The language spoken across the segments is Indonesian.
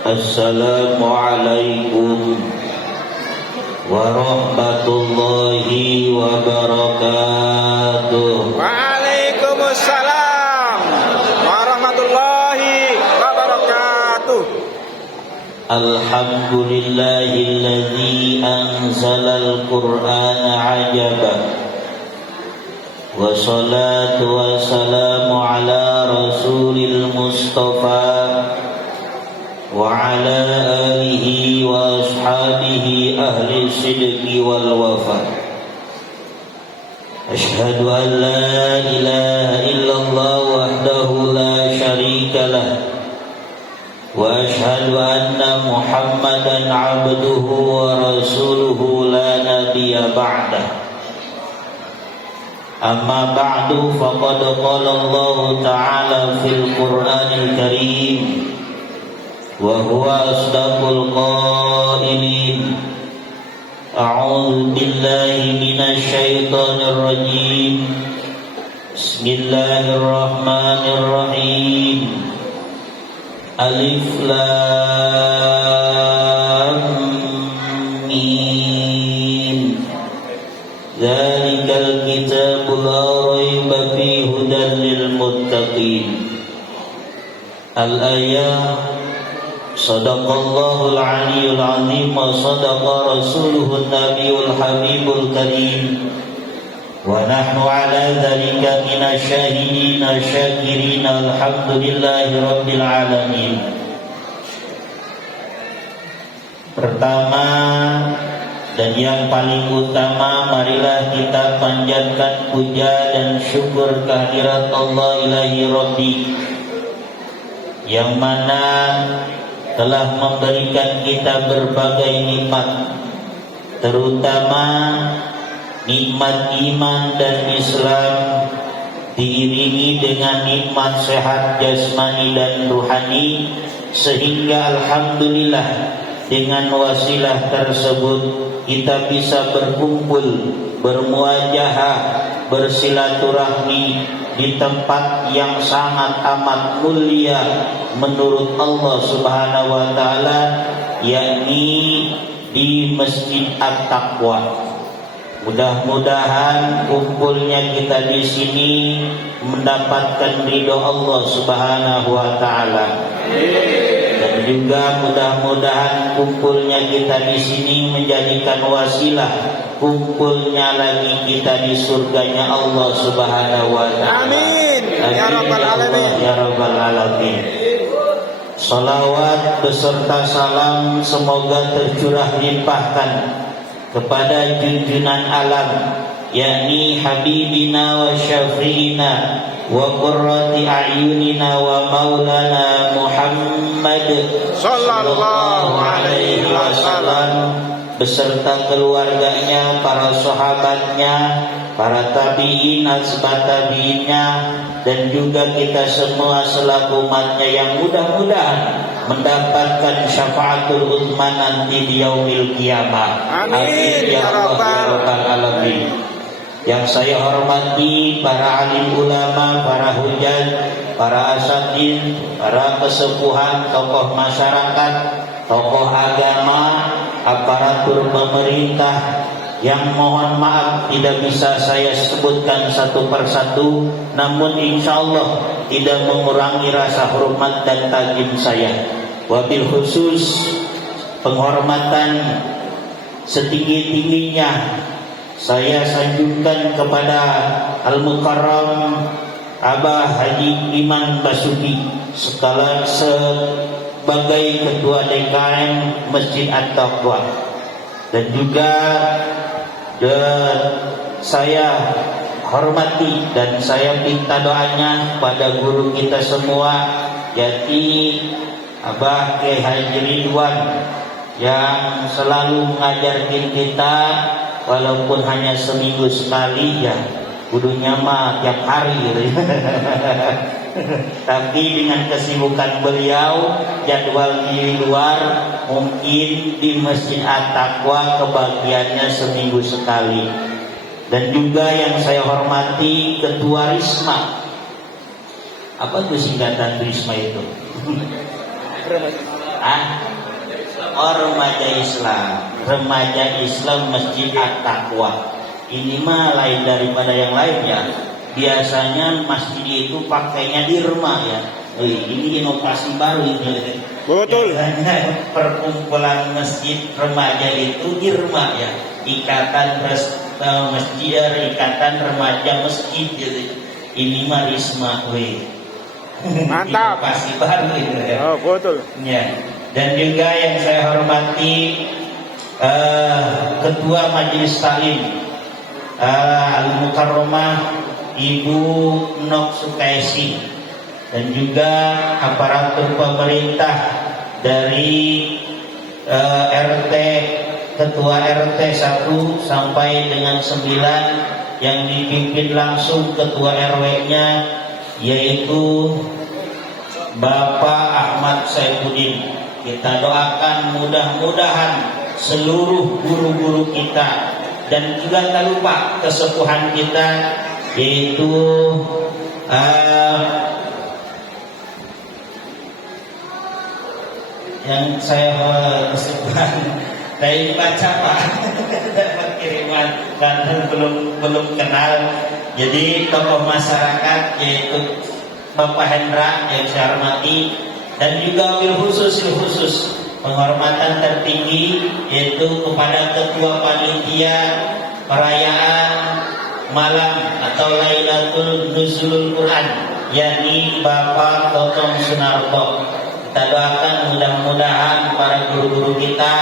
Assalamualaikum warahmatullahi wabarakatuh. Waalaikumsalam warahmatullahi wabarakatuh. Alhamdulillahilladzi anzalal qur'ana 'ajaban. Wassalatu wassalamu ala rasulil mustafa wa ala alihi wa ashabihi ahli sidqi wal wafa. Ashhadu an la ilaha illallah wahdahu la syarika lah wa ashhadu anna muhammadan abduhu wa rasuluhu la nabiyya ba'dah. Amma ba'du, faqad qala Allah ta'ala fil Qur'anil Karim wa huwa asdaqul qailin. A'udzu billahi minasy syaithanir rajim. Bismillahirrahmanirrahim. Alif lam mim. Dzalikal kitabu la raiba fihi hudan lil muttaqin. Al-ayah. Sadaqallahul aliyyul azim wa sadaqa rasuluhun nabiyul habibul karim. Wa nahnu ala dzalika minasy syahidin syakirin. Alhamdulillahi rabbil alamin. Pertama dan yang paling utama, marilah kita panjatkan puja dan syukur kehadirat Allah ilahi Rabbi, yang mana telah memberikan kita berbagai nikmat, terutama nikmat iman dan Islam, diiringi dengan nikmat sehat jasmani dan ruhani, sehingga alhamdulillah dengan wasilah tersebut kita bisa berkumpul, bermuajahah, bersilaturahmi di tempat yang sangat amat mulia menurut Allah Subhanahu wa taala, yakni di Masjid At-Taqwa. Mudah-mudahan kumpulnya kita di sini mendapatkan ridho Allah Subhanahu wa taala. Dan juga mudah-mudahan kumpulnya kita di sini menjadikan wasilah kumpulnya lagi kita di surganya Allah Subhanahu wa taala. Amin. Ya rabbal alamin. Ya rabbal alamin. Salawat beserta salam semoga tercurah limpahkan kepada junjungan alam, yakni habibina wa syafi'ina wa qurrati a'yunina wa maulana Muhammad sallallahu alaihi wasallam, beserta keluarganya, para sahabatnya, para tabi'in, asbat tabi'innya, dan juga kita semua selaku umatnya yang mudah-mudahan mendapatkan syafaatul uzma nanti di yaumil qiyamah. Amin ya rabbal alamin. Yang saya hormati para alim ulama, para hujjah, para asatidz, para kesepuhan, tokoh masyarakat, tokoh agama, aparatur pemerintah, yang mohon maaf tidak bisa saya sebutkan satu persatu, namun insya Allah tidak mengurangi rasa hormat dan takzim saya. Wabil khusus penghormatan setinggi-tingginya saya sanjungkan kepada Al-Mukarram Abah Haji Iman Basuki sebagai Ketua DKM Masjid At-Taqwa, dan juga saya hormati dan saya minta doanya pada guru kita semua, yakni Abah Kiai Haji Ridwan, yang selalu mengajarkan kita walaupun hanya seminggu sekali, ya kudunya mah tiap hari tapi dengan kesibukan beliau, jadwal di luar, mungkin di Masjid At-Taqwa kebagiannya seminggu sekali. Dan juga yang saya hormati Ketua Risma. Apa itu singkatan Risma itu? remaja Islam Masjid At-Taqwa. Ini mah lain daripada yang lain ya. Biasanya masjid itu pakainya dirma ya. Ini inovasi baru ini. Betul. Biasanya perkumpulan masjid remaja itu dirma ya. Ikatan remaja masjid gitu. Ini mah risma, Mantap. Inovasi baru itu ya. Oh, betul. Ya. Dan juga yang saya hormati Ketua Majelis Taklim Al-Mukarramah Ibu Nok Sukaisi, dan juga aparatur pemerintah dari RT, Ketua RT 1 sampai dengan 9 yang dipimpin langsung Ketua RW-nya, yaitu Bapak Ahmad Saifuddin. Kita doakan mudah-mudahan seluruh guru-guru kita, dan juga tak lupa kesepuhan kita, yaitu yang saya kesepuhan dari baca Pak dapat kiriman dan belum kenal. Jadi tokoh masyarakat yaitu Bapak Hendra yang saya hormati, dan juga khusus penghormatan tertinggi yaitu kepada Ketua Panitia Perayaan Malam atau Lailatul Nuzulul Quran, yakni Bapak Totong Sunarto. Kita doakan mudah-mudahan para guru-guru kita,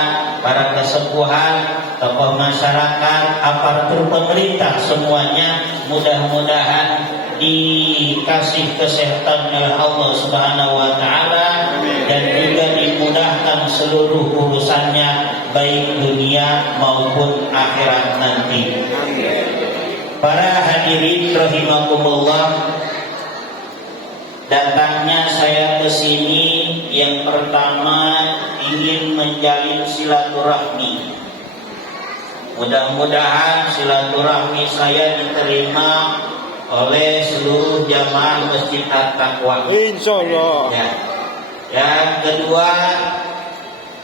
para kesepuhan, tokoh masyarakat, aparatur pemerintah semuanya mudah-mudahan dikasih kesehatan oleh Allah Subhanahu wa taala, dan juga dimudahkan seluruh urusannya baik dunia maupun akhirat nanti. Para hadirin rahimakumullah, datangnya saya ke sini yang pertama ingin menjalin silaturahmi. Mudah-mudahan silaturahmi saya diterima oleh seluruh jamaah Masjid At-Taqwa. Insyaallah. Ya. Yang kedua,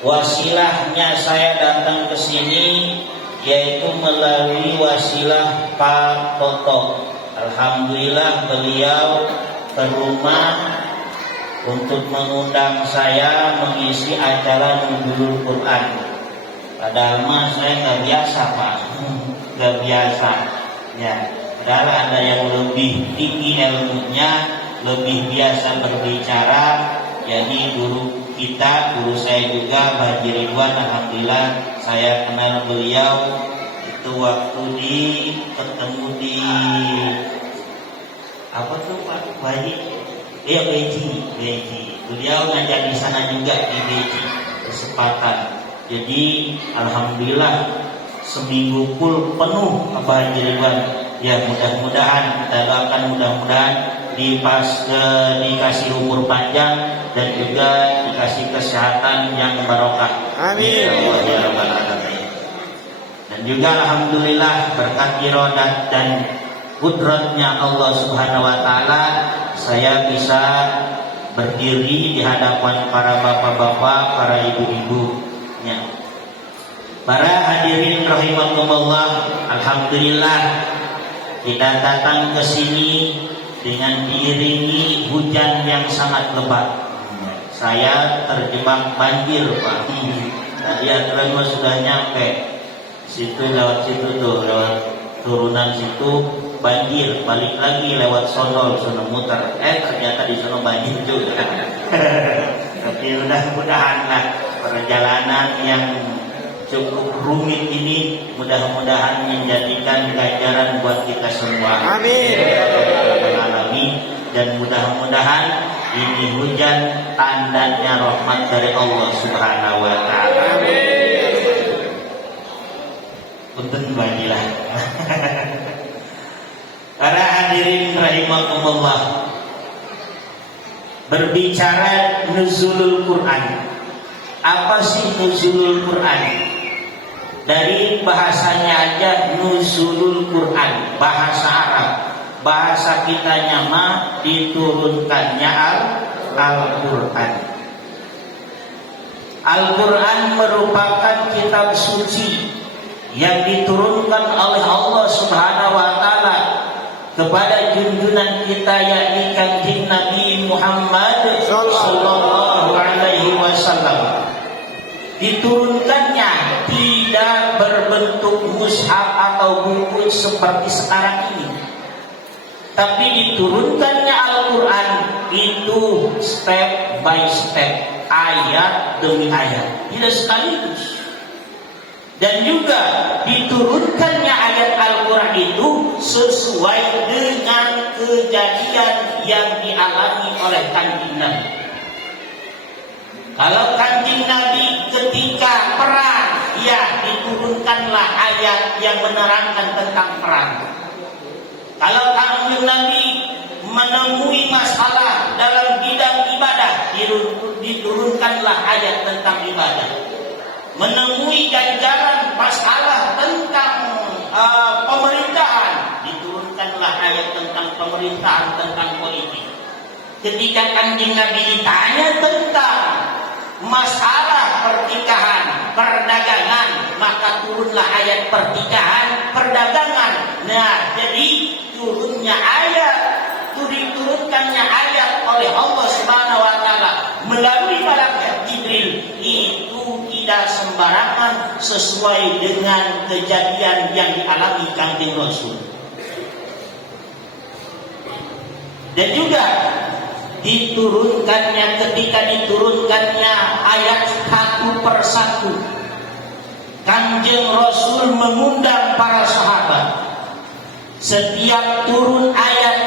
wasilahnya saya datang ke sini yaitu melalui wasilah Pak Toto. Alhamdulillah beliau ke rumah untuk mengundang saya mengisi acara Nuzulul Quran. Padahal mah saya nggak biasa Pak, nggak biasa. Ya. Padahal ada yang lebih tinggi ilmunya, lebih biasa berbicara, yakni guru kita, guru saya juga, Haji Ridwan. Alhamdulillah saya kenal beliau itu waktu ketemu di apa tuh Pak Bayi? Beji. Beliau ngajar di sana juga di Beji, kesempatan. Jadi alhamdulillah seminggu full penuh Pak Haji Ridwan. Ya mudah-mudahan kita doakan mudah-mudahan dikasih umur panjang dan juga dikasih kesehatan yang barokah. Amin. Dan juga alhamdulillah berkat irodat dan kudratnya Allah Subhanahu wa taala, saya bisa berdiri di hadapan para bapak-bapak, para ibu-ibu. Ya. Para hadirin rahimakumullah, alhamdulillah kita datang ke sini dengan diiringi hujan yang sangat lebat. Saya terjebak banjir Pak. Tadi aturan sudah nyampe situ, lewat situ tuh, lewat turunan situ banjir, balik lagi lewat sono muter. Ternyata di sono banjir juga. Tapi mudah-mudahan lah perjalanan yang cukup rumit ini mudah-mudahan menjadikan pelajaran buat kita semua. Amin. Dan mudah-mudahan ini hujan tandanya rahmat dari Allah Subhanahu wa taala. Amin. Punten bagilah. Para hadirin rahimakumullah, berbicara nuzulul Quran. Apa sih nuzulul Quran? Dari bahasanya aja nuzulul Quran, bahasa Arab. Bahasa kitanya mah diturunkannya Al-Quran. Al-Quran merupakan kitab suci yang diturunkan oleh Allah Subhanahu wa taala kepada junjungan kita yakni Kanjeng Nabi Muhammad sallallahu alaihi wasallam. Diturunkannya tidak berbentuk mushaf atau buku seperti sekarang ini, tapi diturunkannya Al-Quran itu step by step, ayat demi ayat, tidak sekaligus. Dan juga diturunkannya ayat Al-Quran itu sesuai dengan kejadian yang dialami oleh Kanjeng Nabi. Kalau Kanjeng Nabi ketika perang, ya diturunkanlah ayat yang menerangkan tentang perang. Kalau Kanjeng Nabi menemui masalah dalam bidang ibadah, diturunkanlah ayat tentang ibadah. Menemui ganjaran masalah tentang pemerintahan, diturunkanlah ayat tentang pemerintahan, tentang politik. Ketika Kanjeng Nabi ditanya tentang masalah pertikahan, perdagangan, maka turunlah ayat pertikahan, perdagangan. Nah, jadi turunnya ayat, diturunkannya ayat oleh Allah Subhanahu wa taala melalui malaikat Jibril itu tidak sembarangan, sesuai dengan kejadian yang dialami Kanjeng Rasul. Dan juga ketika diturunkannya ayat satu persatu, Kanjeng Rasul mengundang para sahabat. Setiap turun ayat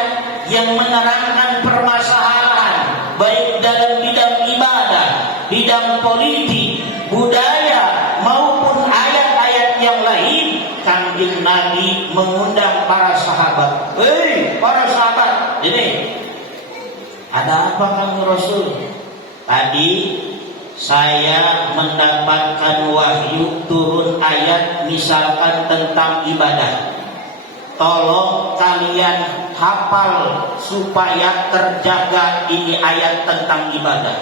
yang menerangkan permasalahan, baik dalam bidang ibadah, bidang politik, budaya, maupun ayat-ayat yang lain, Kanjeng Nabi mengundang para sahabat. Hei, para sahabat, ini ada apa Kanjeng Rasul? Tadi saya mendapatkan wahyu turun ayat misalkan tentang ibadah. Tolong kalian hafal supaya terjaga ini ayat tentang ibadah.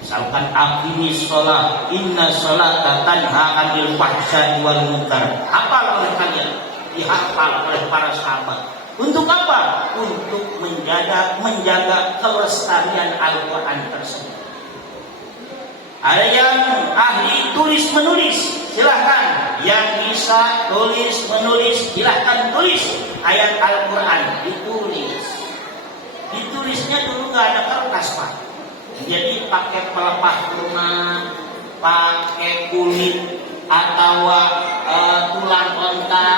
Misalkan aqimis shalah, inna sholata tanha 'anil fahsya'i wal munkar. Hafal oleh kalian, dihafal oleh para sahabat. Untuk apa? Untuk menjaga kelestarian Al-Quran tersebut. Ada yang ahli tulis menulis, silahkan. Yang bisa tulis menulis, silahkan tulis ayat Al-Quran, ditulis. Ditulisnya dulu nggak ada kertas Pak, jadi pakai pelepah rumah, pakai kulit atau tulang onta,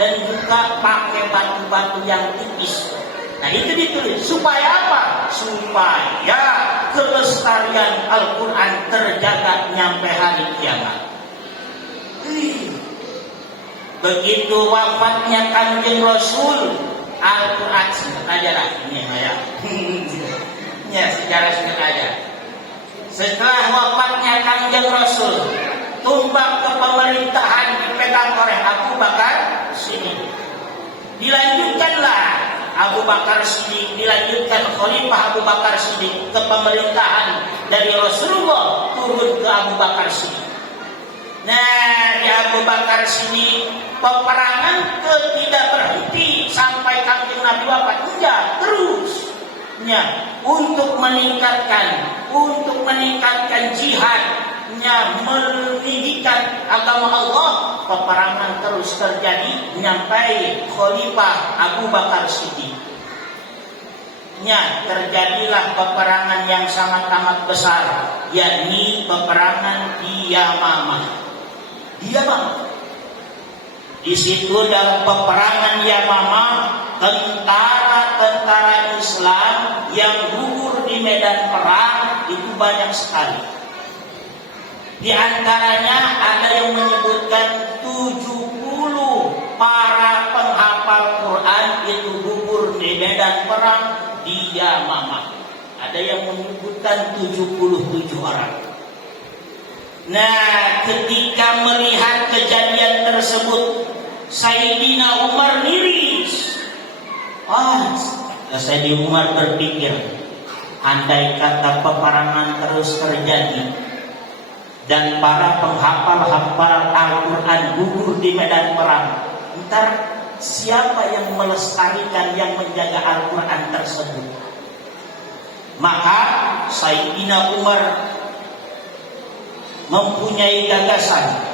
dan juga pakai batu-batu yang tipis. Nah itu ditulis supaya apa? Supaya kelestarian Al-Quran terjaga nyampe hari kiamat. Begitu wafatnya Kanjeng Rasul, Al-Quran singkat aja lah ini ya. Ya sejarah singkat aja. Setelah wafatnya Kanjeng Rasul, tumbang kepemerintahan dipegang oleh Abu Bakar Siddiq. Dilanjutkanlah Abu Bakar Siddiq, dilanjutkan Khalifah Abu Bakar Siddiq, kepemerintahan dari Rasulullah turun ke Abu Bakar Siddiq. Nah, di Abu Bakar Siddiq peperangan tidak berhenti sampai Kanjeng Nabi wafat, enggak, terus. Ya, untuk meningkatkan jihadnya, meninggikan agama Allah, peperangan terus terjadi nyampai Khalifah Abu Bakar Siddiq. Ya, terjadilah peperangan yang sangat amat besar, yakni peperangan di Yamamah. Di situ dalam peperangan Yamamah, tentara Islam yang gugur di medan perang itu banyak sekali. Di antaranya ada yang menyebutkan 70 para penghafal Quran itu gugur di medan perang di Yamamah. Ada yang menyebutkan 77 orang. Nah, ketika melihat kejadian tersebut, Sayyidina Umar miris. Sayyidina Umar berpikir, andai kata peperangan terus terjadi, dan para penghafal-hafal Al-Quran gugur di medan perang. Ntar siapa yang melestarikan, yang menjaga Al-Quran tersebut? Maka Sayyidina Umar mempunyai gagasan,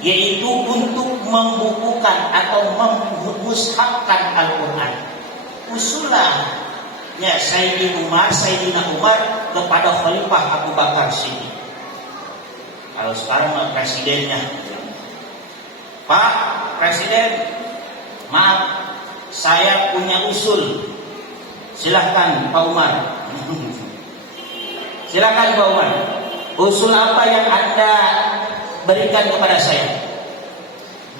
yaitu untuk membukukan atau memushafkan Al-Quran. Usulannya Sayyidina Umar kepada Khalifah Abu Bakar Siddiq. Kalau sekarang presidennya, Pak Presiden, maaf, saya punya usul. Silahkan Pak Umar. Silahkan Pak Umar. Usul apa yang Anda berikan kepada saya?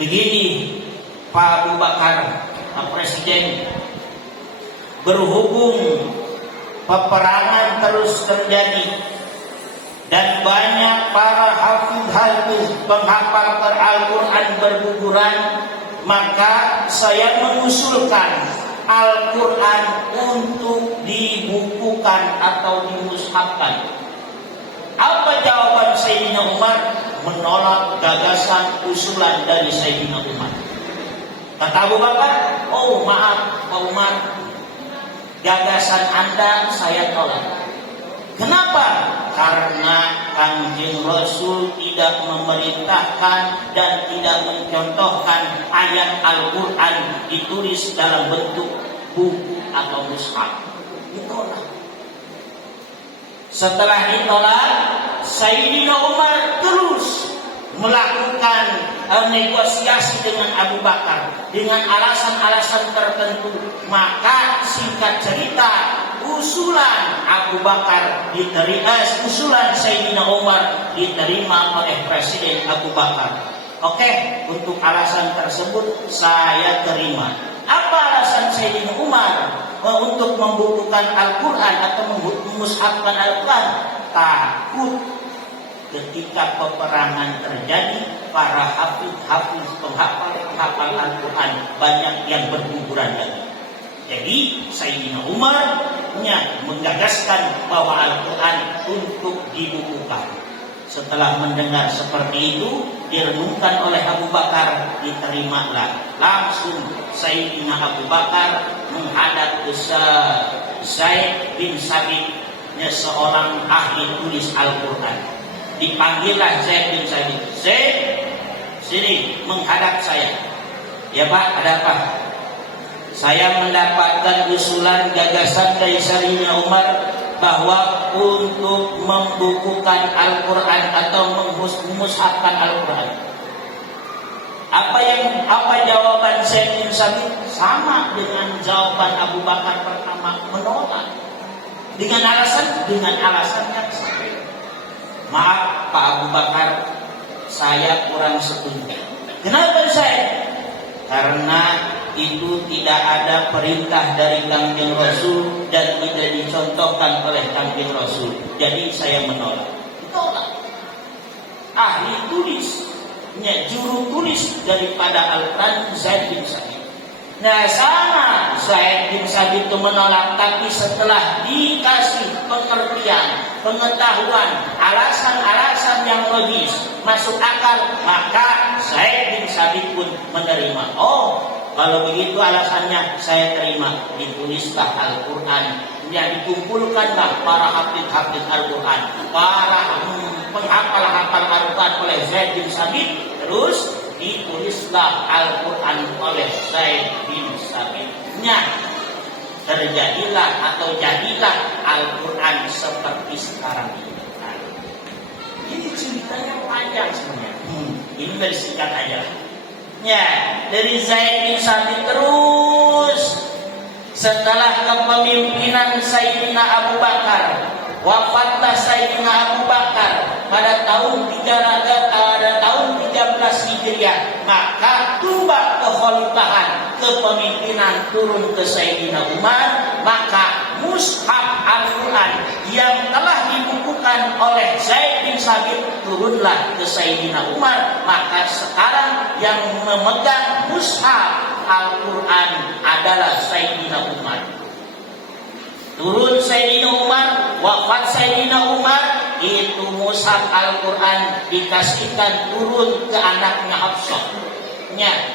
Begini Pak Abu Bakar, Pak Presiden, berhubung peperangan terus terjadi dan banyak para hafiz penghafal Al-Quran berguguran, maka saya mengusulkan Al-Quran untuk dibukukan atau dimushafkan. Apa jawaban Sayyidina Umar? Menolak gagasan usulan dari Sayyidina Umar. Kata Abu Bakar, oh maaf Pak Umar, gagasan Anda saya tolak. Kenapa? Karena Kanjeng Rasul tidak memerintahkan dan tidak mencontohkan ayat Al-Quran ditulis dalam bentuk buku atau mushaf. Ditolak. Setelah ditolak, Sayyidina Umar terus melakukan negosiasi dengan Abu Bakar dengan alasan-alasan tertentu. Maka singkat cerita, usulan Abu Bakar diterima, usulan Sayyidina Umar diterima oleh Presiden Abu Bakar. Oke, untuk alasan tersebut saya terima. Apa alasan Sayyidina Umar untuk membukukan Al-Quran atau memushafkan Al-Quran? Takut ketika peperangan terjadi, para hafiz penghafal Al-Quran banyak yang berguguran lagi. Jadi Sayyidina Umar menggagaskan bahwa Al-Quran untuk dibukukan. Setelah mendengar seperti itu, direnungkan oleh Abu Bakar, diterimalah. Langsung Sayyidina Abu Bakar menghadap ke Zaid bin Sabit, seorang ahli tulis Al-Quran. Dipanggillah Zaid bin Sabit. Zaid, sini menghadap saya. Ya Pak, ada apa? Saya mendapatkan usulan gagasan dari Sayyidina Umar bahwa untuk membukukan Al-Quran atau memushafkan Al-Quran. Apa jawaban Zaid bin Sabit? Sama dengan jawaban Abu Bakar pertama, menolak. Dengan alasan yang sama. Maaf Pak Abu Bakar, saya kurang setuju. Kenapa saya? Karena itu tidak ada perintah dari Kanjeng Rasul dan tidak dicontohkan oleh Kanjeng Rasul. Jadi saya menolak. Ditolak. Ahli tulis, juru tulis daripada Al-Quran Zaid bin Sabit. Nah sama Zaid bin Sabit itu menolak, tapi setelah dikasih pengertian, pengetahuan, alasan-alasan yang logis, masuk akal, maka Zaid bin Sabit pun menerima. Oh, kalau begitu alasannya saya terima. Ditulislah Al-Quran, dikumpulkanlah para hafiz Al-Quran, para penghafal Al-Quran oleh Zaid bin Sabit, terus ditulislah Al-Quran oleh Zaid bin Sabit. Terjadilah atau jadilah Al-Quran seperti sekarang ini. Ini ceritanya panjang sebenarnya. Ini dari singkat aja. Dari Zaid bin Sabit terus setelah kepemimpinan Sayyidina Abu Bakar, wafatlah Sayyidina Abu Bakar pada tahun 13 Hijriah, maka tumbak kekhalifahan, kepemimpinan turun ke Sayyidina Umar, maka mushaf Al-Quran yang telah dibukukan oleh Zaid bin Sabit turunlah ke Sayyidina Umar, maka sekarang yang memegang mushaf Al-Quran adalah Sayyidina Umar. Turun Sayyidina Umar, wafat Sayyidina Umar, itu mushaf Al-Quran dikasihkan turun ke anaknya Hafsah.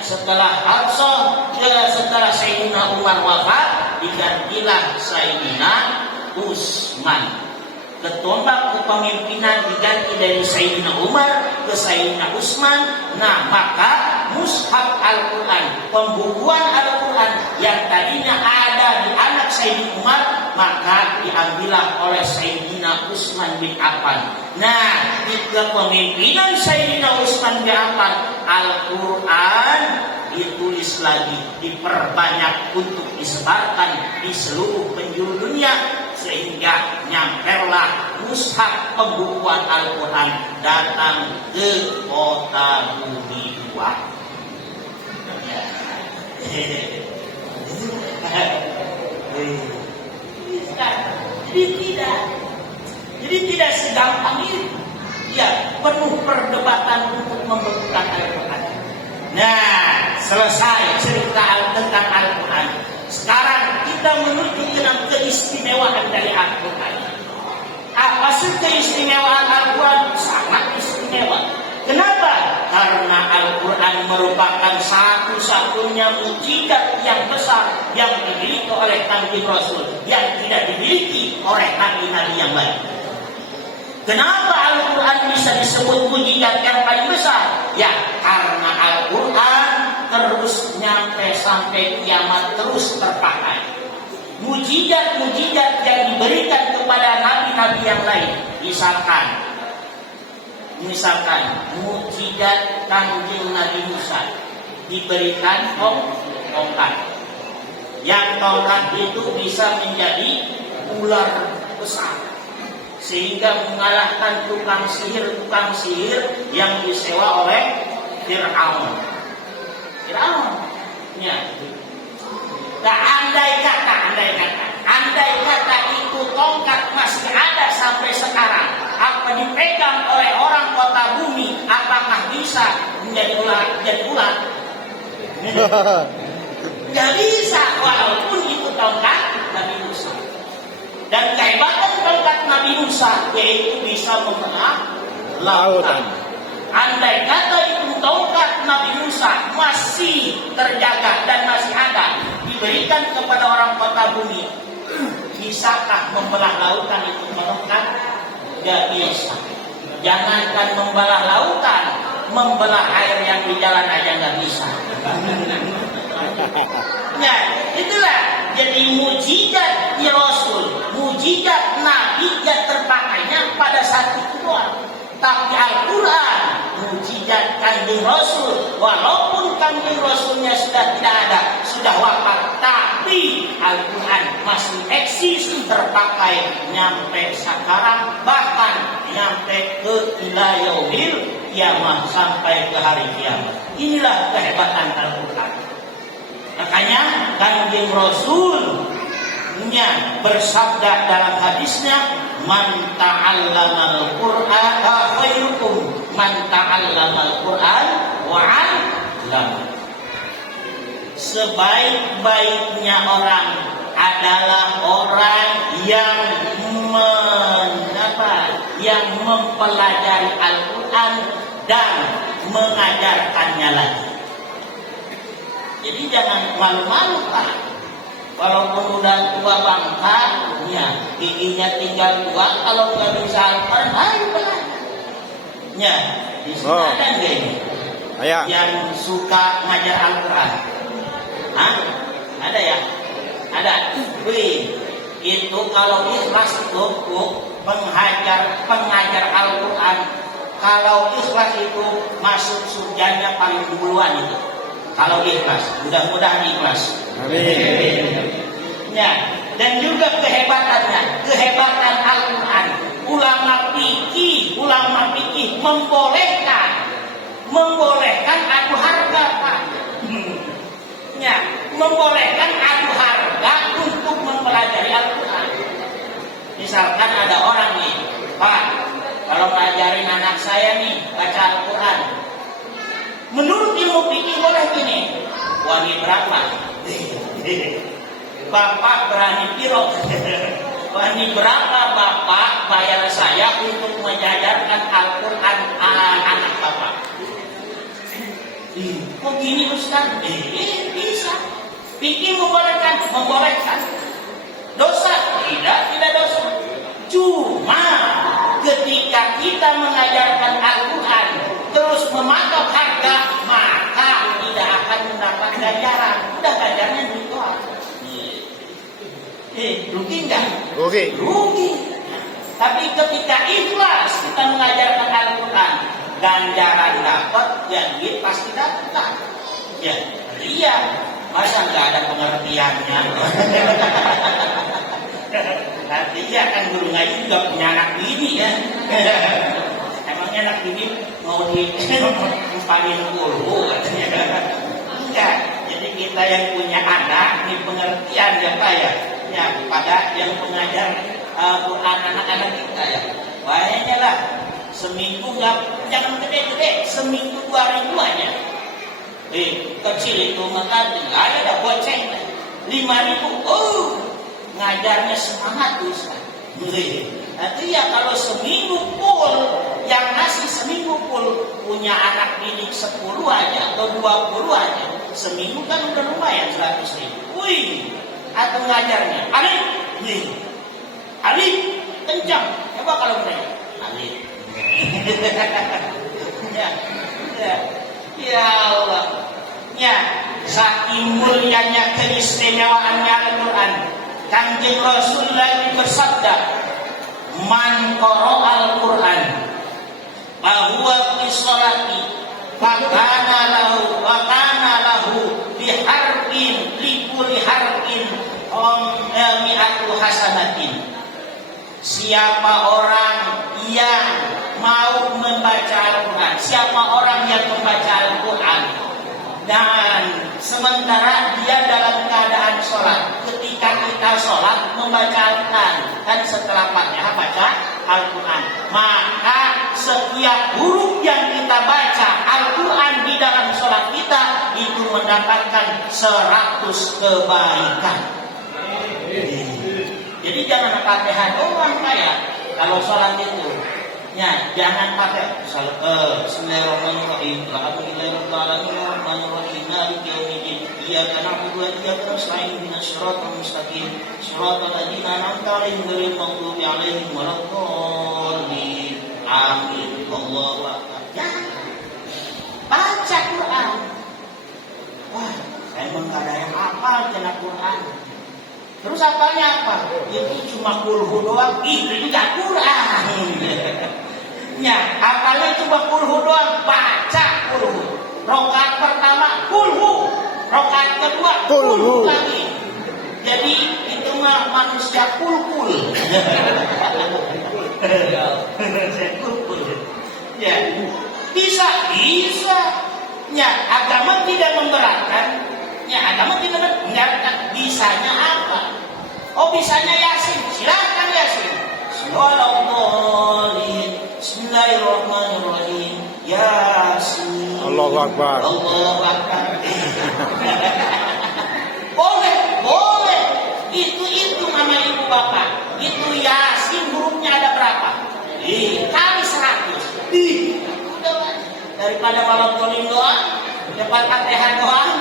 Setelah Hafsah, setelah Sayyidina Umar wafat, digantilah Sayyidina Utsman. Ketombak kepemimpinan diganti dari Sayyidina Umar ke Sayyidina Utsman. Nah, maka mushaf Al-Quran, pembukuan Al-Quran yang tadinya ada di anak Sayyidina Umar, maka diambillah oleh Sayyidina Utsman bin Affan. Nah, di kepemimpinan Sayyidina Utsman bin Affan, Al-Quran ditulis lagi, diperbanyak untuk disebarkan di seluruh penjuru dunia, sehingga nyamperlah mushaf pembukuan Al-Quran datang ke kota Bumi Dua. Jadi tidak segampang itu. Ya, penuh perdebatan untuk membukukan Al-Quran. Nah, selesai cerita tentang Al-Quran. Sekarang kita menuju ke keistimewaan dari Al-Quran. Apa sih keistimewaan Al-Quran? Sangat istimewa. Kenapa? Karena Al-Quran merupakan satu-satunya mukjizat yang besar yang dimiliki oleh Kanjeng Rasul, yang tidak dimiliki oleh nabi-nabi yang lain. Kenapa Al-Quran bisa disebut mukjizat yang paling besar? Ya, karena Al-Quran terus nyampe sampai kiamat, terus terpakai. Mukjizat-mukjizat yang diberikan kepada nabi-nabi yang lain, misalkan mukjizat Kanjeng Nabi Musa diberikan tongkat. Yang tongkat itu bisa menjadi ular besar, sehingga mengalahkan tukang sihir yang disewa oleh Fir'aun. Ya. Nah, andai kata itu tongkat masih ada sampai sekarang, apa dipegang oleh orang kota Bumi, apakah bisa menjadi ular? Nggak bisa, walaupun itu tongkat Nabi Musa. Dan kehebatan tongkat Nabi Musa yaitu bisa membelah lautan. Andai kata itu tongkat Nabi Musa masih terjaga dan masih ada, diberikan kepada orang kota Bumi, bisakah membelah lautan itu tongkat? Gak bisa. Jangankan membelah lautan, membelah air yang di jalan aja gak bisa. Ya, itulah jadi mujizat ya Rasul, mujizat Nabi yang terpakainya pada saat itu doang. Tapi Al-Quran mujizat Kanjeng Rasul, walaupun Kanjeng Rasulnya sudah tidak ada, sudah wafat, tapi Al-Quran masih eksis, terpakai nyampe sekarang, bahkan nyampe ke ila yaumil kiamah, sampai ke hari kiamat. Inilah kehebatan Al-Quran. Makanya Kanjeng Rasul bersabda dalam hadisnya, man ta'allamal Qur'an khairukum man ta'allamal Qur'an wa 'allama. Sebaik-baiknya orang adalah orang yang mempelajari Al-Quran dan mengajarkannya lagi. Jadi jangan malu-malu, Pak. Walaupun udah tua bangka, ya, giginya tinggal dua, kalau nggak bisa Al-Quran, ayo belajar. Ya, di sini ada nggak ini? Yang suka ngajar Al-Quran? Hah? Ada ya? Ada. Wih, itu kalau ikhlas itu pengajar Al-Quran. Kalau ikhlas itu masuk surganya paling duluan itu. Kalau ikhlas, mudah-mudahan ikhlas. Amin. Ya, dan juga kehebatan Al-Quran. Ulama fikih membolehkan adu harga, Pak. Ya, membolehkan adu harga untuk mempelajari Al-Quran. Misalkan ada orang nih, Pak, kalau ngajarin anak saya nih baca Al-Quran, menurut ilmu fikih boleh gini, wani berapa? Bapak berani piro? Wah, ini berapa Bapak bayar saya untuk mengajarkan Al-Quran anak Bapak? Kok gini Ustaz? Bisa. Pikir membolehkan. Dosa? Tidak dosa. Cuma ketika kita mengajarkan Al-Quran terus mematok harga, maka tidak akan mendapat ganjaran. Udah ganjarannya gitu. Rugi enggak? Rugi. Tapi ketika ikhlas kita mengajarkan Al-Quran, ganjaran dapat, duit pasti dapat. Ya, iya. Masa nggak ada pengertiannya? Artinya kan guru ngaji juga punya anak bini ya. Emangnya anak bini mau dipanin dulu katanya? Enggak. Jadi kita yang punya anak ini pengertian ya Pak ya. Ya pada yang mengajar Quran anak-anak kita ya. Baiknya lah. Seminggu jangan gede-gede, seminggu 2 ribu aja. Kecil itu maka ada goceng 5.000. Ngajarnya semangat Ustaz. Artinya kalau seminggu full, yang ngasih seminggu full punya anak didik 10 aja atau 20 aja, seminggu kan udah lumayan 100.000. Wih, atau ngajarnya Alif kencang. Coba kalau mereka Alif. Ya Allah. Ya, saking mulianya keistimewaannya Al-Quran. Kanjeng Rasulullah bersabda, "Man qara'a al-Qur'an bahwa fi sholati wa kana lahu biharbin likulli harbin mi'atu hasanatin." Siapa orang yang mau membaca Al-Quran, siapa orang yang membaca Al-Quran dan sementara dia dalam keadaan sholat, ketika kita sholat membaca Al-Quran dan setelah Fatihah baca Al-Quran, maka setiap huruf yang kita baca Al-Quran di dalam sholat kita itu mendapatkan 100 kebaikan. Jadi jangan Fatihah doang kayak kalau sholat itu. Ya, jangan pakai Bismillahirrahmanirrahim. Alhamdulillahirabbil alamin arrahmanirrahim maliki yaumiddin. Iyyaka na'budu wa iyyaka nasta'in ihdinas siratal mustaqim. Siratal ladzina an'amta 'alaihim ghairil maghdubi 'alaihim waladdallin. Amin. Allahu akbar. Ya. Baca Quran. Wah, saya emang gak ada yang hafal dengan Quran. Terus apanya apa? Itu cuma kulhu doang. Itu enggak Quran. Ya, apalnya cuma kulhu doang. Baca kulhu. Rakaat pertama kulhu. Rakaat kedua kulhu lagi. Jadi itu mah manusia kulkul. Ya, bisa. Ya, agama tidak memberatkan. Ya, agama tidak memberatkan. Bisanya apa? Oh, bisanya Yasin. Silakan Yasin. Bismillahirrahmanirrahim. Yasin. Allahu Akbar. Allahu Akbar. Boleh. Itu nama ibu bapak. Itu Yasin hurufnya ada berapa? Kali 100. Udah, daripada malam tolim doang, dapat Fatihah doang.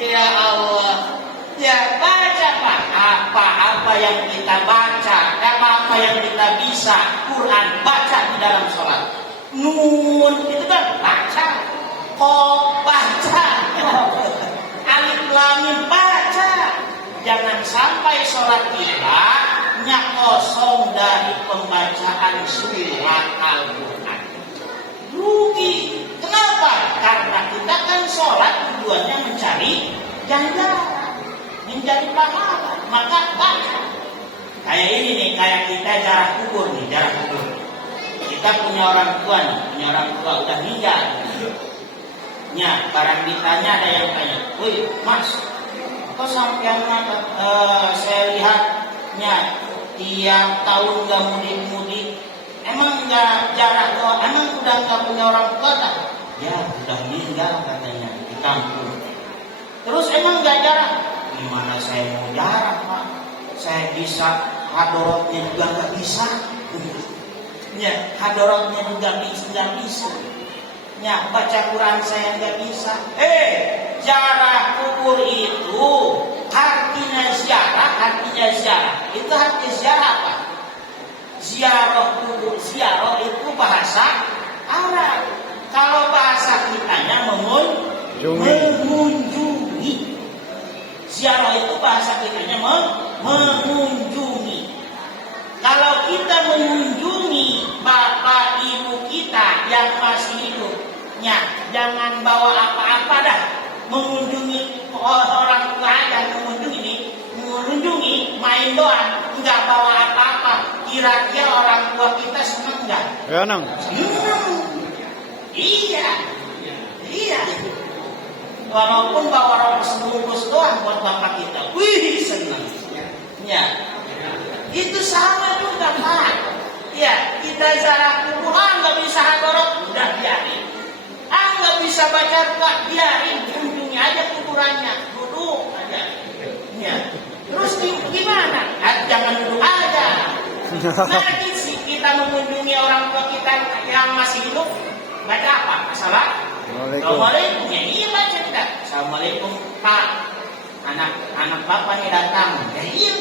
Ya Allah. Ya baca Pak. Apa yang kita baca, apa yang kita bisa Quran baca di dalam sholat. Nun itu kan baca. Qaf baca. Alif lam mim baca. Jangan sampai sholat kita kosong dari pembacaan surat Al-Quran. Rugi. Kenapa? Karena kita kan sholat tujuannya mencari ganjaran, mencari pahala. Maka baca. Kayak ini nih, kayak kita jarah kubur. Kita punya orang tua udah meninggal. Ya, barang ditanya ada yang tanya, "Woi, Mas, kok sampean saya lihatnya tiap tahun gak mudik-mudik, emang gak jarah doang, emang udah gak punya orang tua tak?" Ya, udah meninggal katanya di kampung. Terus emang gak jarah? Gimana saya mau jarah Pak? saya bisa, hadorotnya juga nggak bisa. Ya, hadorotnya juga nggak bisa. Ya, baca Quran saya nggak bisa. Ziarah kubur itu artinya ziarah. Itu arti ziarah apa? Ziarah kubur, ziarah itu bahasa Arab. Kalau bahasa kitanya mengunjungi. Ziarah itu bahasa kitanya mengunjungi. Kalau kita mengunjungi bapak ibu kita yang masih hidup, jangan bawa apa-apa dah. Mengunjungi orang tua dan mengunjungi main doang, nggak bawa apa-apa. Kira-kira orang tua kita senang nggak? Ya, Nang. Iya. Walaupun bawa orang sebungkus doang buat bapak kita, wih senang. Ya, itu sama juga Pak. Ya, kita ziarah kubur, nggak bisa hadorot, udah biarin. Nggak bisa baca Quran, biarin, kunjungi aja kuburannya, duduk aja. Ya. Terus gimana? Jangan duduk aja. Nanti sih kita mengunjungi orang tua kita yang masih hidup, baca apa? Assalamualaikum. Ya iya baca kita. Assalamualaikum Pak. Anak bapak nih datang. Ya iya.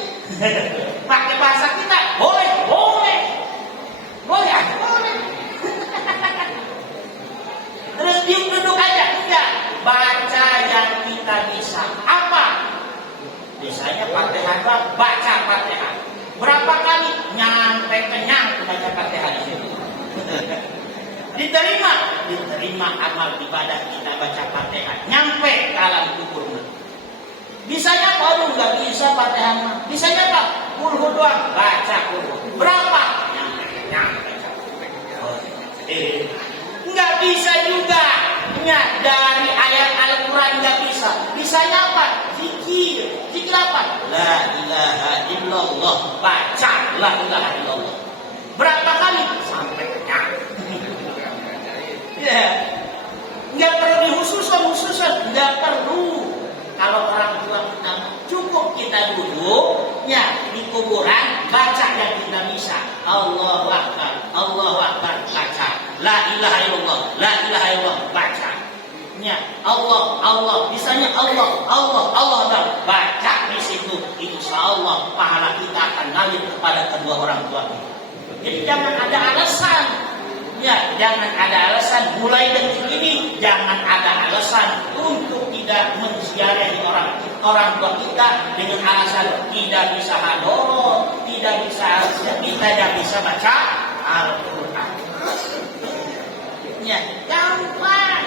Pakai bahasa kita, boleh. Terus diam duduk aja, enggak. Baca yang kita bisa. Apa? Biasanya Fatihah, baca Fatihah. Berapa kali? Nyampe kenyang baca Fatihah di situ. Diterima amal ibadah kita baca Fatihah. Nyampe ke alam kubur. Bisanya apa? Nggak bisa Fatihah. Bisanya apa? Kulhu doang. Baca kulhu. Berapa? Nyampe. Nggak bisa juga. Dari ayat Al-Quran nggak bisa. Bisanya apa? Zikir apa? La ilaha illallah. Baca la ilaha illallah. Berapa kali? Sampai kenyang. Ya, nggak perlu dihususan, nggak perlu. Kalau orang tua kita cukup kita duduk, di kuburan baca yang kita bisa. Allahu Akbar, baca. La ilaha illallah, baca. Allah, bisanya Allah, baca di situ. Insya Allah pahala kita akan ngalir kepada kedua orang tua kita. Jadi jangan ada alasan. Jangan ada alasan mulai detik ini, jangan ada alasan untuk tidak menziarahi orang tua kita dengan alasan tidak bisa hadorot, tidak bisa baca Al-Quran. Gampang.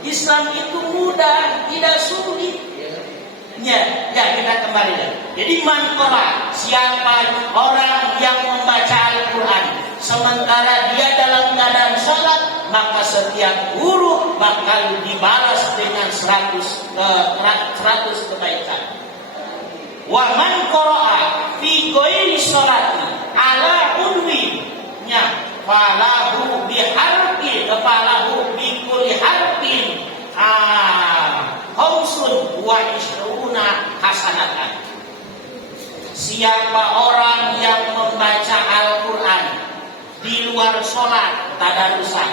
Islam itu mudah, tidak sulit. Kita kembali lagi. Jadi manqara, siapa orang yang membaca Al-Quran sementara dia dalam keadaan sholat, maka setiap huruf bakal dibalas dengan 100 kebaikan. Wa man qara'a fi ghairi sholati ala unwi falahu bi kulli harfin khamsun wa ishruna hasanatan. Siapa orang yang membaca Al-Quran di luar sholat tadarusan,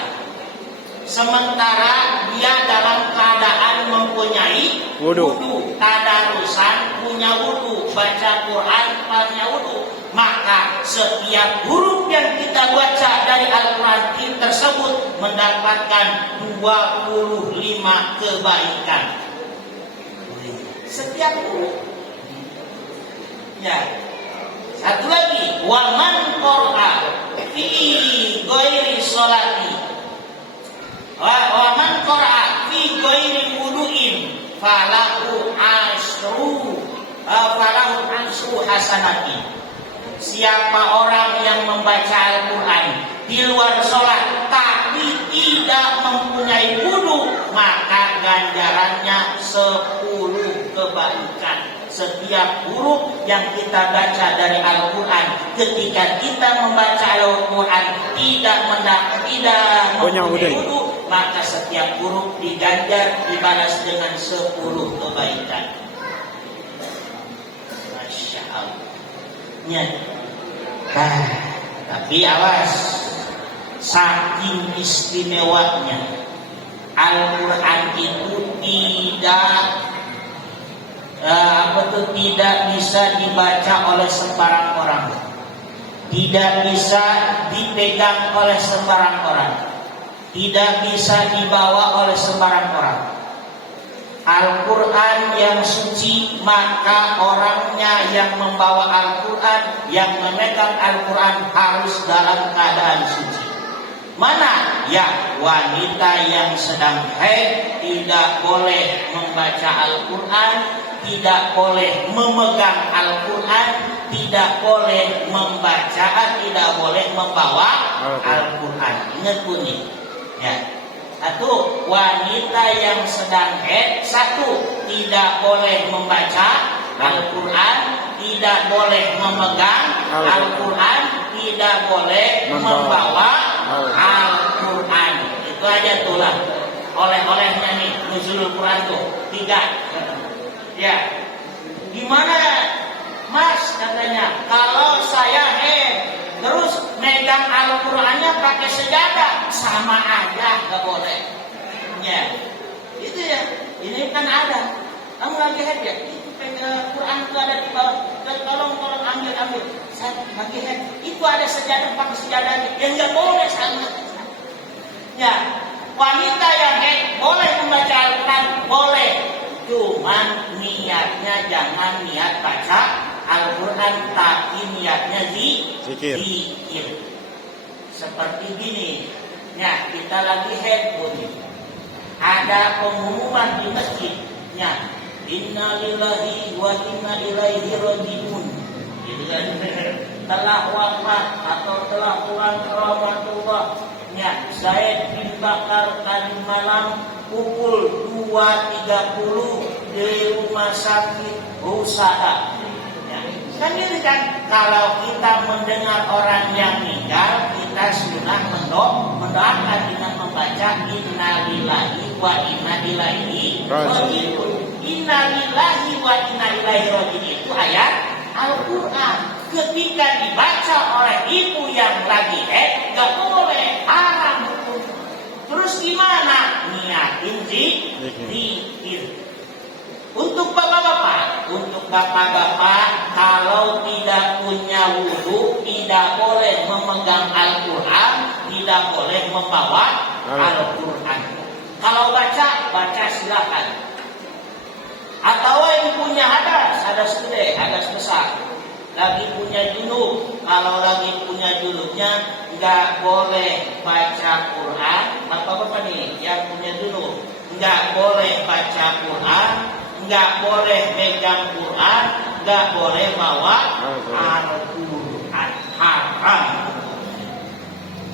sementara dia dalam keadaan mempunyai wudu, tadarusan punya wudu, baca Quran punya wudu, maka setiap huruf yang kita baca dari Al-Quran tersebut mendapatkan 25 kebaikan. Setiap huruf. Satu lagi, wa man qara'a fi ghairi sholati wa man qara'a fi ghairi wudu'in falahu ashru hasanati. Siapa orang yang membaca Al-Quran di luar sholat tapi tidak mempunyai wudu, maka ganjarannya 10 kebaikan. Setiap huruf yang kita baca dari Al-Quran, ketika kita membaca Al-Quran tidak mempunyai wudu, maka setiap huruf diganjar, dibalas dengan 10 kebaikan. Masya Allah. Ya. Nah, tapi awas, saking istimewanya Al-Quran itu tidak bisa dibaca oleh sembarang orang, tidak bisa dipegang oleh sembarang orang, tidak bisa dibawa oleh sembarang orang. Al-Quran yang suci, maka orangnya yang membawa Al-Quran, yang memegang Al-Quran harus dalam keadaan suci. Mana? Ya, wanita yang sedang haid tidak boleh membaca Al-Quran, tidak boleh memegang Al-Quran, tidak boleh membaca, tidak boleh membawa Al-Quran. Ingat bunyi. Ya. Satu, wanita yang sedang haid, satu, tidak boleh membaca Al-Quran, tidak boleh memegang Al-Quran, tidak boleh membawa Al-Quran. Itu aja tuh lah. Oleh-olehnya nih, nuzulul Quran tuh 3. Ya, gimana Mas katanya, kalau saya terus megang Al-Qurannya pakai sejadah, sama aja, nggak boleh. Ya, itu ya. Ini kan ada. Kamu lagi haid ya? Itu Quran itu ada di bawah. Tolong ambil. Saya lagi haid. Itu ada sejadah, pakai sejadah. Yang nggak boleh sama. Ya, wanita yang haid boleh membaca Al-Quran, boleh. Cuman niatnya jangan niat baca Al-Quran, tapi niatnya zikir. Seperti gini. Ya, kita lagi haid bunyi. Ada pengumuman di masjid. Ya, inna lillahi wa inna ilaihi raji'un. Gitu kan? Telah wafat atau telah pulang ke rahmatullah. Ya, Zaid bin Bakar tadi malam pukul 2.30 di rumah sakit Husada. Kan ini kan, kalau kita mendengar orang yang meninggal, kita sudah mendoakan dengan membaca innalillahi wa inna ilaihi raji'un. Innalillahi wa inna ilaihi raji'un itu ayat Al-Quran. Ketika dibaca oleh ibu yang lagi haid, gak boleh, haram hukum. Terus gimana? Niatin zikir. Untuk bapak-bapak, kalau tidak punya wudu, tidak boleh memegang Al-Quran, tidak boleh membawa Al-Quran. Kalau baca silakan. Atau yang punya hadas gede, hadas besar, lagi punya junub, kalau lagi punya junubnya nggak boleh baca Quran. Bapak-bapak nih yang punya junub, nggak boleh baca Quran, nggak boleh megang Quran, nggak boleh bawa Al-Quran, haram.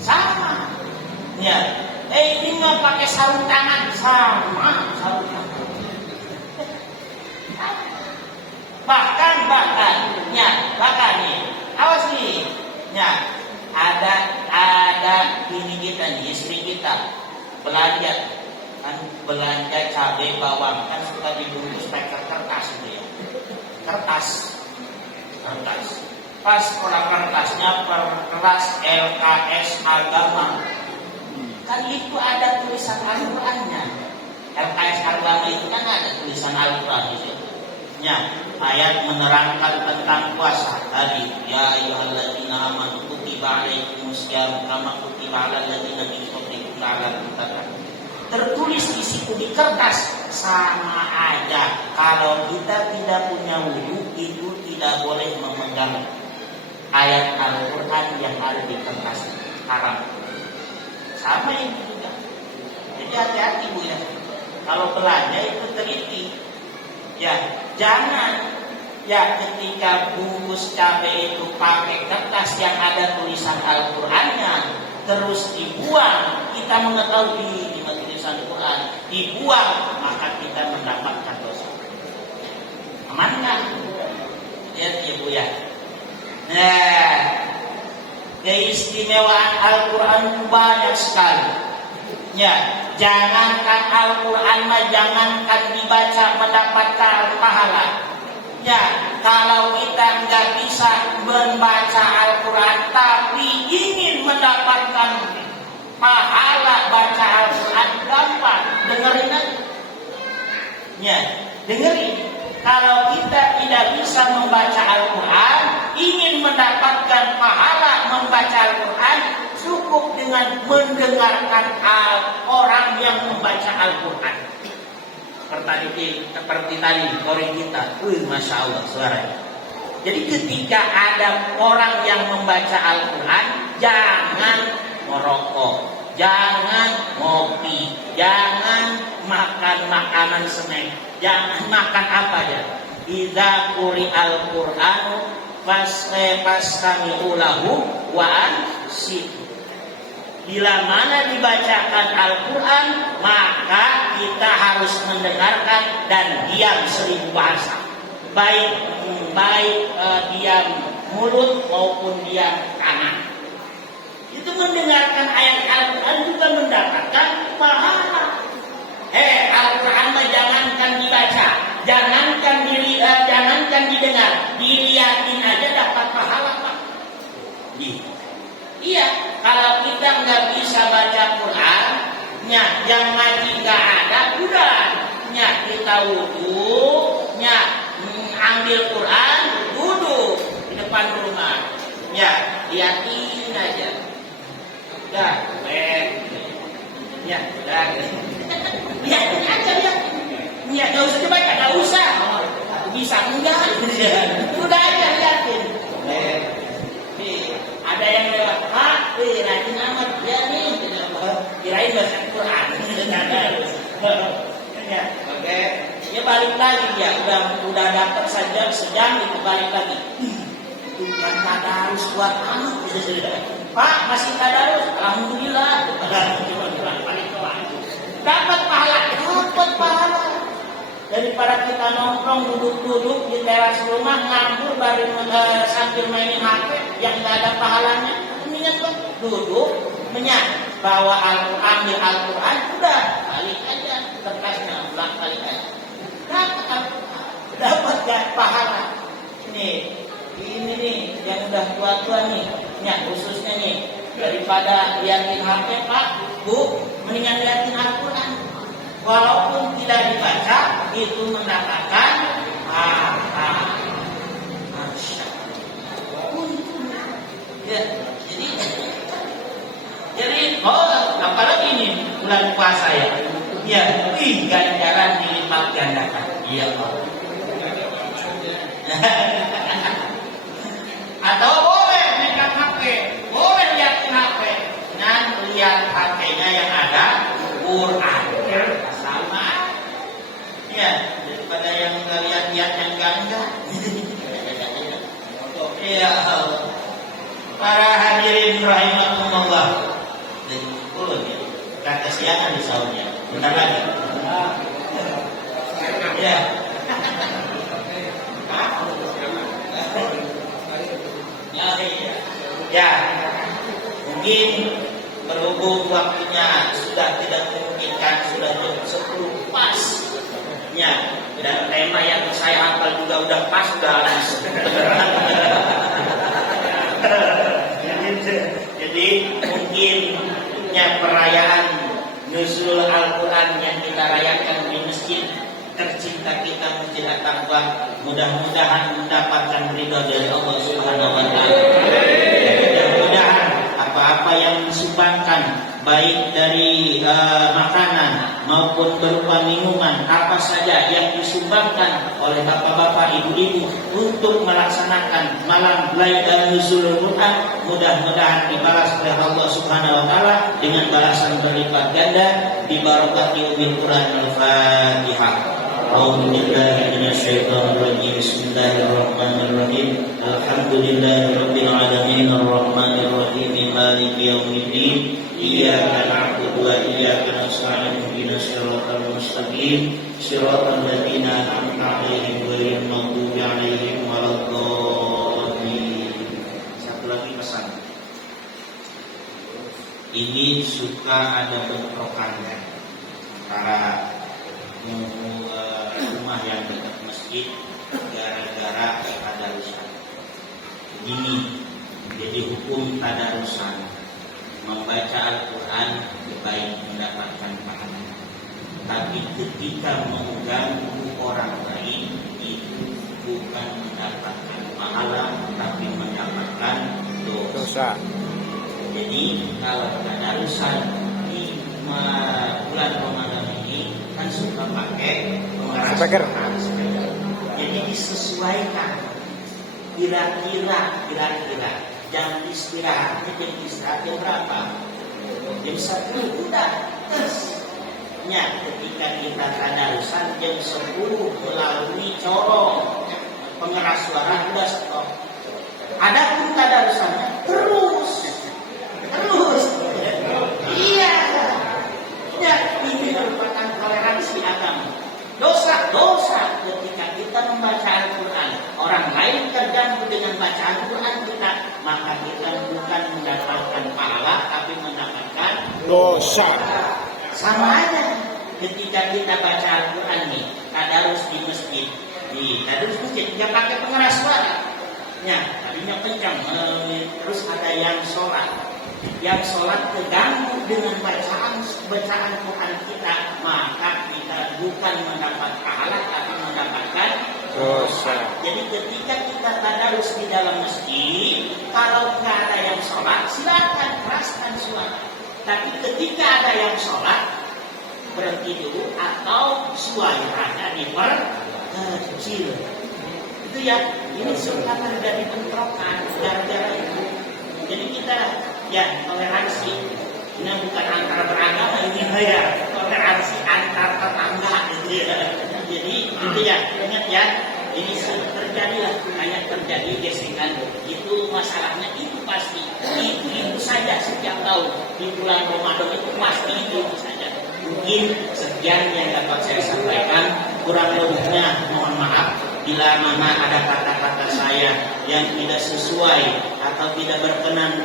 Sama. Ya. Ini nggak pakai sarung tangan, sama sarung tangan. Bahkan nih, awas nih. Ya, ada bini kita nih, istri kita belanja cabai bawang kan suka dibungkus pakai kertas itu ya, kertas. Pas orang kertasnya perkelas LKS agama, kan itu ada tulisan Al-Qurannya. LKS agama itu kan ada tulisan Al-Quran itu. Ya, ayat menerangkan tentang puasa tadi. Ya ayyuhalladzina amanu kutiba alaikumusiyam kama kutiba alal ladzina min qablikum la'allakum tattaqun. Tertulis di situ di kertas, sama aja. Kalau kita tidak punya wudu, itu tidak boleh memegang ayat Al-Quran yang ada di kertas, haram. Sama ini juga. Jadi hati-hati Bu ya. Kalau belanja itu teliti. Ya, jangan ya ketika bungkus cabai itu pakai kertas yang ada tulisan Al-Qurannya terus dibuang, kita mengetahui di tulisan Al-Quran dibuang, maka kita mendapatkan dosa. Aman kan? Ya Bu ya. Nah, keistimewaan Al-Quran banyak sekali. Ya, jangankan Al-Quran jangankan dibaca mendapatkan pahala. Ya, kalau kita nggak bisa membaca Al-Quran tapi ingin mendapatkan pahala baca Al-Quran, gampang, dengerin aja. Ya, dengerin. Kalau kita tidak bisa membaca Al-Quran, ingin mendapatkan pahala membaca Al-Quran, cukup dengan mendengarkan orang yang membaca Al-Quran. Seperti tadi korek kita, masya Allah suaranya. Jadi ketika ada orang yang membaca Al-Quran, jangan merokok, jangan ngopi, jangan makan makanan snack, jangan makan apa ya. Idza quri'al Qur'anu fastami'u lahu wa ansitu. Bila mana dibacakan Al-Quran, maka kita harus mendengarkan dan diam 1000 bahasa. Baik diam mulut maupun diam kanan. Itu mendengarkan ayat Al-Quran juga mendapatkan pahala. Al-Quran mah jangankan dibaca, jangankan didengar, dilihatin aja dapat pahala, Pak. Iya, kalau kita nggak bisa baca Quran, yang ngaji nggak ada, udah, kita wudu, ambil Quran, wudu di depan rumah, liatin aja, udah, udah, liatin aja, nggak usah dibaca, nggak usah, bisa enggak, udah aja liatin. Ada yang lewat, Pak, rajin amat, ya nih, kirain baca Quran. Oke, ya balik lagi ya, udah dapat sejam itu balik lagi. Itu yang tadarus buat anak. Pak, masih tadarus, alhamdulillah. Dapat pahala. Daripada kita nongkrong duduk-duduk di teras rumah nganggur sambil mainin HP yang nggak ada pahalanya, mendingan tuh duduk bawa ambil Al-Quran, udah balik aja kertasnya, ulang balik aja, dapat gak pahala. Ini nih yang udah tua-tua nih, khususnya nih, daripada liatin HP Pak, Bu, mendingan liatin Al-Quran. Walaupun tidak dibaca, itu mendapatkan pahala. Masya Allah. Ya, jadi apalagi ini bulan puasa ya. Ya, ganjaran dilipat gandakan. Iya Allah. Atau boleh megang HP, boleh lihat HP, dan lihat HP-nya yang ada Quran. Sama. Ya, daripada yang lihat-lihat yang ganda. Ya Allah. Para hadirin rahimakumullah. Kata siangan di sahurnya. Bentar lagi. Ya. Ya. Mungkin berhubung waktunya sudah tidak memungkinkan, sudah jam 10 pas. Dan tema yang saya hafal juga udah pas, udah habis. Jadi mungkin perayaan Nuzul Al-Quran yang kita rayakan di masjid tercinta kita Masjid At-Taqwa, mudah-mudahan mendapatkan ridha dari Allah Subhanahu wa taala. Mudah-mudahan apa-apa yang disumbangkan baik dari makanan maupun berupa minuman, apa saja yang disumbangkan oleh bapak-bapak, ibu-ibu untuk melaksanakan malam Lailatul Nuzulul Quran, mudah-mudahan dibalas oleh Allah Subhanahu wa taala dengan balasan berlipat ganda di barokati umil Quran Al-Fatihah. A'udzu billahi minasyaitonir rajim. Bismillahirrahmanirrahim. Alhamdulillahirabbil alamin arrahmanir rahim maliki yaumiddin. Iyyaka na'budu wa iyyaka nasta'in ihdinas siratal mustaqim siratal ladzina an'amta 'alaihim ghairil maghdubi 'alaihim waladdallin. Satu lagi pesan. Ini suka ada bentrokannya para rumah yang dekat masjid. gara-gara tadarusan. Begini, jadi hukum tadarusan membaca Al-Quran baik mendapatkan pahala. Tapi ketika mengganggu orang lain itu bukan mendapatkan pahala, tapi mendapatkan dosa. Jadi kalau tadarusan di bulan Ramadan ini kan suka pakai pengeras suara. Jadi disesuaikan. Kira-kira jam istirahatnya jam berapa? Jam 1 udah terus. Ketika kita tadarusan jam 10 melalui corong pengeras suara udah stop. Adapun tadarusannya terus. Iya. Ya, ini merupakan toleransi agama. Dosa ketika kita membaca Al-Quran, orang lain terganggu dengan bacaan Al-Quran kita, maka kita bukan mendapatkan pahala, tapi mendapatkan Dosa. Sama aja ketika kita baca Al-Quran nih, tadarus di masjid, nggak pakai pengeras suara. Tadinya kencang, terus ada yang sholat terganggu dengan bacaan Quran kita, maka kita bukan mendapat pahala, tapi mendapatkan dosa. Jadi ketika kita tadarus di dalam masjid, kalau nggak ada yang sholat, silakan keraskan suara. Tapi ketika ada yang sholat, berhenti dulu atau suaranya diperkecil. Itu ya, ini suka terjadi bentrokan gara-gara itu. Jadi kita toleransi. Ini bukan antara beragama, ini toleransi antar tetangga gitu ya. Jadi itu ingat ini terjadi gesekan. Itu masalahnya itu pasti. Itu saja setiap tahun di bulan Ramadan itu pasti itu saja. Mungkin sekian yang dapat saya sampaikan, kurang lebihnya mohon maaf bila mana ada kata-kata saya yang tidak sesuai atau tidak berkenan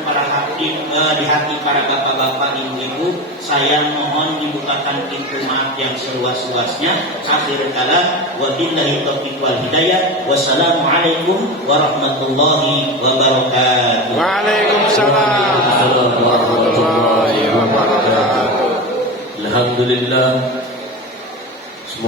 di hati para bapak-bapak, ibu-ibu, saya mohon dibukakan pintu maaf yang seluas-luasnya. Akhir kala, wabillahi taufiq wal hidayah. Wassalamualaikum warahmatullahi wabarakatuh. Waalaikumsalam warahmatullahi wabarakatuh. Alhamdulillah.